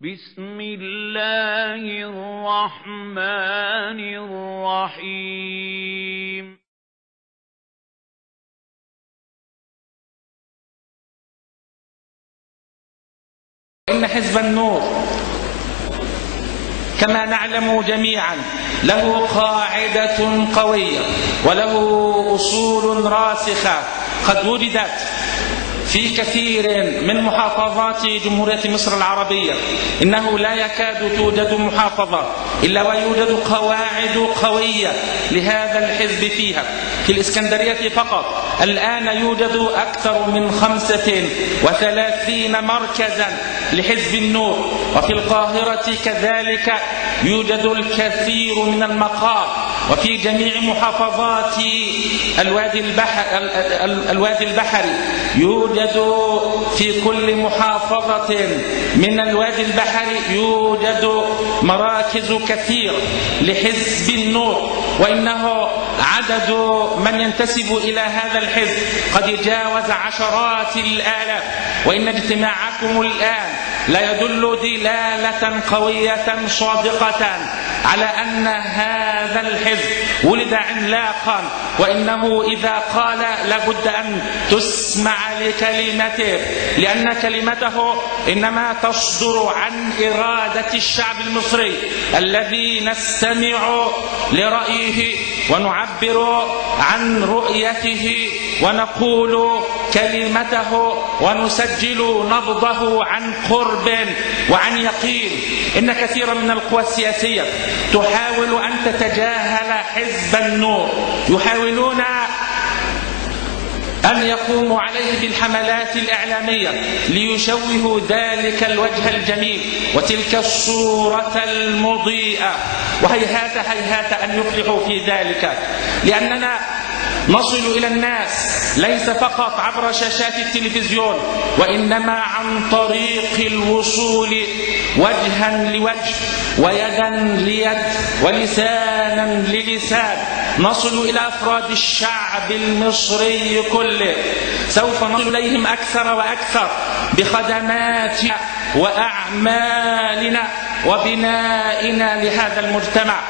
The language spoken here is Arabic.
بسم الله الرحمن الرحيم. إن حزب النور كما نعلم جميعا له قاعدة قوية وله أصول راسخة قد وجدت في كثير من محافظات جمهورية مصر العربية. إنه لا يكاد توجد محافظة إلا ويوجد قواعد قوية لهذا الحزب فيها. في الإسكندرية فقط الآن يوجد أكثر من 35 مركزا لحزب النور، وفي القاهرة كذلك يوجد الكثير من المقار، وفي جميع محافظات الوادي البحري يوجد في كل محافظة من الوادي البحري يوجد مراكز كثير لحزب النور، وإنه عدد من ينتسب إلى هذا الحزب قد يجاوز عشرات الآلاف. وإن اجتماعكم الآن لا يدل دلالة قوية صادقة على أن هذا الحزب ولد عملاقا، وإنه إذا قال لابد أن تسمع لكلمته، لأن كلمته إنما تصدر عن إرادة الشعب المصري الذي نستمع لرأيه ونعبر عن رؤيته ونقول كلمته ونسجل نبضه عن قرب وعن يقين. إن كثيرا من القوى السياسية تحاول أن تتجاهل حزب النور، يحاولون أن يقوموا عليه بالحملات الإعلامية ليشوهوا ذلك الوجه الجميل وتلك الصورة المضيئة، وهيهات هيهات أن يفلحوا في ذلك، لأننا نصل إلى الناس ليس فقط عبر شاشات التلفزيون، وإنما عن طريق الوصول وجها لوجه ويدا ليد ولسانا للسان. نصل إلى أفراد الشعب المصري كله، سوف نصل إليهم أكثر وأكثر بخدماتنا وأعمالنا وبنائنا لهذا المجتمع.